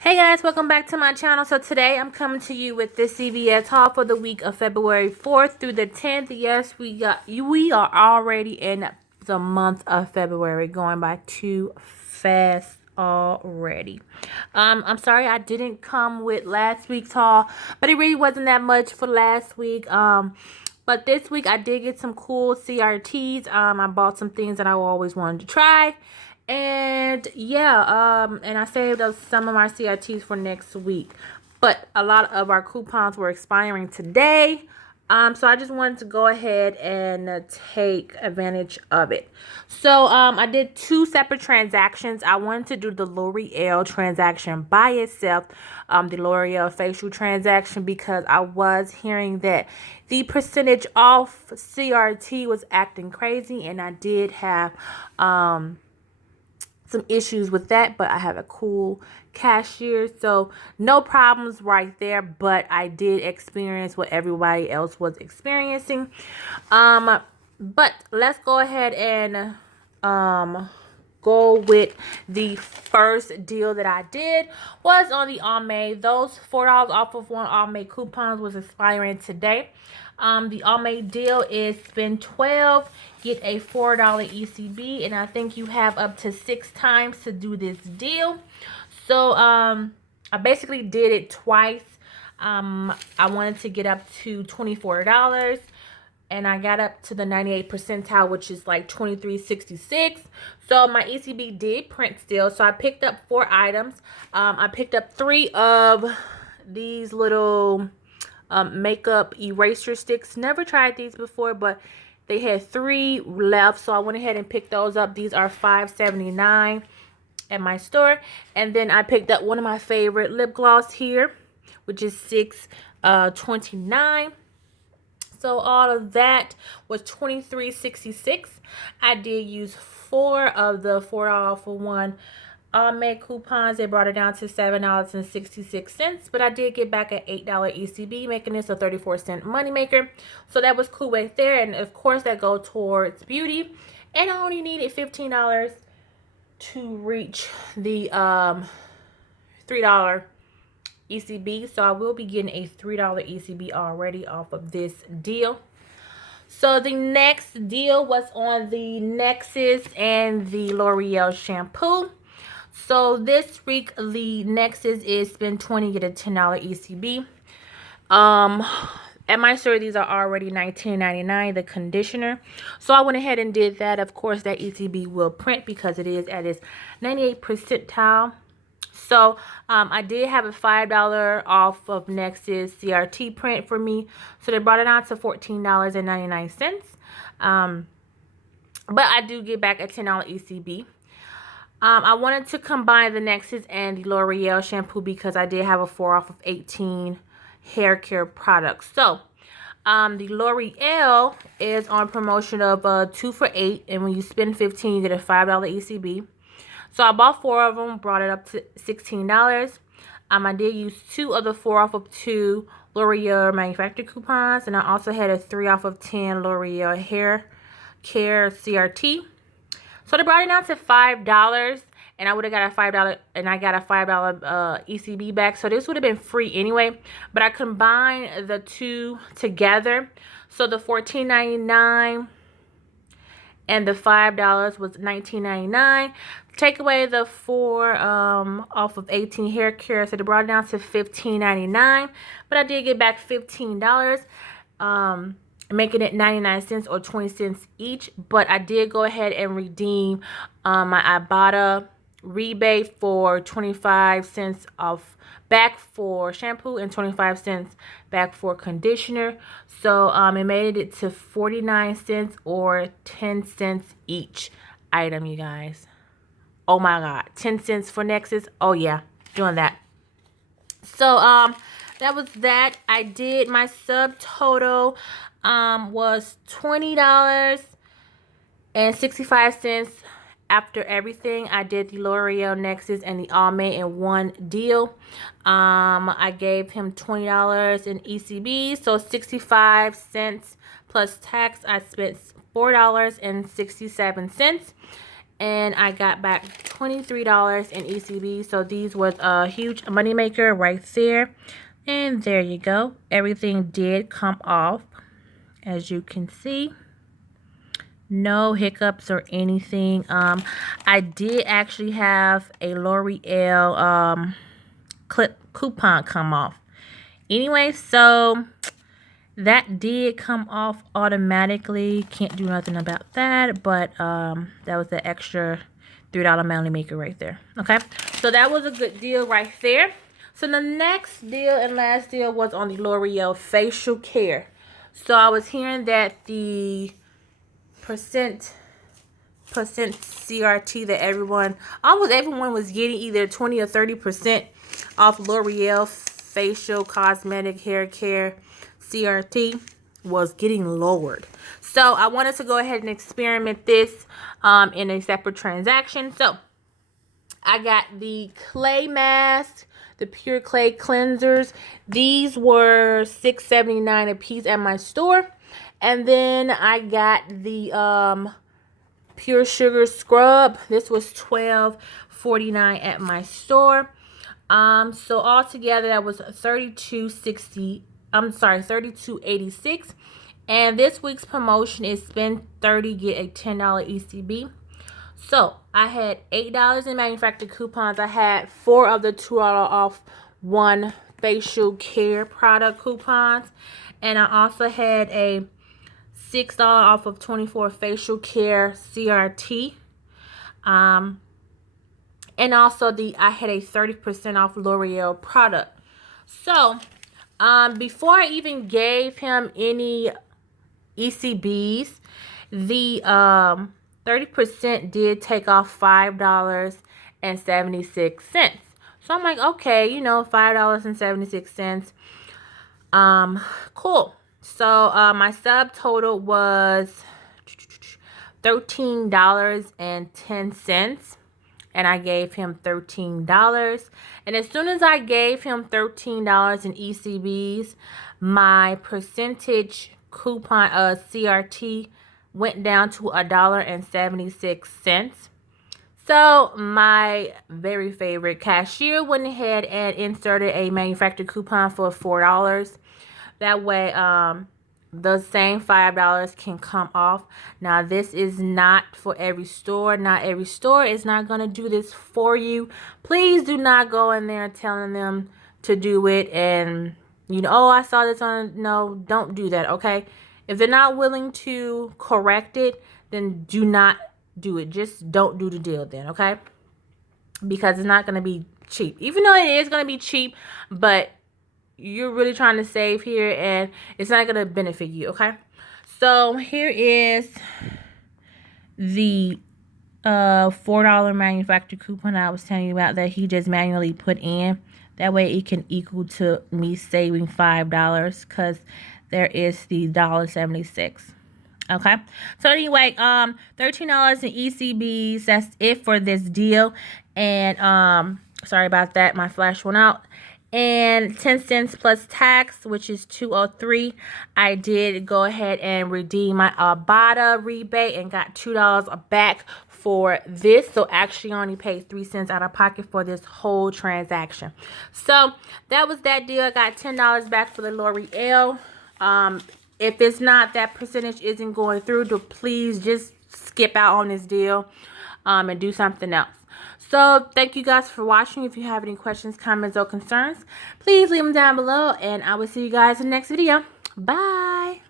Hey guys, welcome back to my channel. So today I'm coming to you with this CVS haul for the week of February 4th through the 10th. Yes, we are already in the month of February, going by too fast already. I'm sorry I didn't come with last week's haul, but it really wasn't that much for last week. But this week I did get some cool CRTs. I bought some things that I always wanted to try. And yeah, and I saved up some of my CRTs for next week. But a lot of our coupons were expiring today. So I just wanted to go ahead and take advantage of it. So I did two separate transactions. I wanted to do the L'Oreal transaction by itself, the L'Oreal facial transaction, because I was hearing that the percentage off CRT was acting crazy, and I did have some issues with that, but I have a cool cashier, so no problems right there. But I did experience what everybody else was experiencing. But let's go ahead and go with the first deal that I did was on the Almay. Those $4 off of one Almay coupons was expiring today. The Almay deal is spend 12, get a $4 ECB, and I think you have up to 6 times to do this deal. So I basically did it twice. I wanted to get up to $24, and I got up to the 98th percentile, which is like $23.66. So my ECB did print still. So I picked up 4 items. I picked up 3 of these little makeup eraser sticks. Never tried these before, but they had 3 left, so I went ahead and picked those up. These are $5.79 at my store. And then I picked up one of my favorite lip gloss here, which is $6.29. So all of that was $23.66. I did use 4 of the $4 for one Almay coupons. They brought it down to $7.66, but I did get back an $8 ECB, making this a 34-cent moneymaker. So that was cool right there, and of course that goes towards beauty. And I only needed $15 to reach the $3 ECB, so I will be getting a $3 ECB already off of this deal. So the next deal was on the Nexxus and the L'Oreal shampoo. So this week the Nexxus is spend 20, get a $10 ECB. At my store these are already $19.99, the conditioner. So I went ahead and did that. Of course that ECB will print because it is at its 98th percentile. So I did have a $5 off of Nexxus CRT print for me. So they brought it down to $14.99. But I do get back a $10 ECB. I wanted to combine the Nexxus and the L'Oreal shampoo because I did have a 4 off of 18 hair care products. So the L'Oreal is on promotion of 2 for $8, and when you spend $15 you get a $5 ECB. So I bought 4 of them, brought it up to $16. I did use 2 of the 4 off of 2 L'Oreal manufacturer coupons, and I also had a 3 off of 10 L'Oreal hair care CRT. So they brought it down to $5, and I would have got a $5, and I got a $5 ECB back. So this would have been free anyway, but I combined the 2 together. So the $14.99 and the $5 was $19.99. Take away the 4 off of 18 hair care, so they brought it down to $15.99. But I did get back $15, making it 99 cents or 20 cents each. But I did go ahead and redeem my Ibotta rebate for 25 cents off back for shampoo and 25 cents back for conditioner. So it made it to 49 cents or 10 cents each item, you guys. Oh my god, 10 cents for Nexxus. Oh yeah, doing that. So that was that. I did my subtotal was $20.65 after everything. I did the L'Oreal, Nexxus, and the Almay in one deal. I gave him $20 in ECB, so 65 cents plus tax. I spent $4.67. and I got back $23 in ECB. So these was a huge moneymaker right there. And there you go. Everything did come off, as you can see. No hiccups or anything. I did actually have a L'Oreal clip coupon come off. Anyway, so that did come off automatically. Can't do nothing about that, but that was the extra $3 money maker right there. Okay, so that was a good deal right there. So the next deal and last deal was on the L'Oreal facial care. So I was hearing that the percent CRT that almost everyone was getting, either 20 or 30% off L'Oreal facial cosmetic hair care CRT, was getting lowered. So I wanted to go ahead and experiment this in a separate transaction. So I got the clay mask, the pure clay cleansers. These were $6.79 a piece at my store. And then I got the pure sugar scrub. This was $12.49 at my store. So altogether that was $32.86. And this week's promotion is spend $30, get a $10 ECB. So I had $8 in manufacturer coupons. I had 4 of the $2 off 1 facial care product coupons. And I also had a $6 off of 24 facial care CRT. And also I had a 30% off L'Oreal product. So before I even gave him any ECBs, the 30% did take off $5.76. So I'm like, okay, you know, $5.76. Cool. So my subtotal was $13.10, and I gave him $13. And as soon as I gave him $13 in ECBs, my percentage coupon CRT went down to $1.76. So my very favorite cashier went ahead and inserted a manufacturer coupon for $4. That way, the same $5 can come off. Now, this is not for every store. Not every store is not going to do this for you. Please do not go in there telling them to do it and, you know, oh, I saw this on. No, don't do that, okay? If they're not willing to correct it, then do not do it. Just don't do the deal then, okay? Because it's not going to be cheap. Even though it is going to be cheap, but you're really trying to save here and it's not going to benefit you, okay? So here is the $4 manufacturer coupon I was telling you about that he just manually put in. That way it can equal to me saving $5 because there is the $1.76. Okay, so anyway, $13 in ECBs. That's it for this deal. And sorry about that, my flash went out. And 10 cents plus tax, which is $2.03. I did go ahead and redeem my Ibotta rebate and got $2 back for this. So actually I only paid 3 cents out of pocket for this whole transaction. So that was that deal. I got $10 back for the L'Oreal. If it's not, that percentage isn't going through, to please just skip out on this deal and do something else. So thank you guys for watching. If you have any questions, comments, or concerns, please leave them down below, and I will see you guys in the next video. Bye.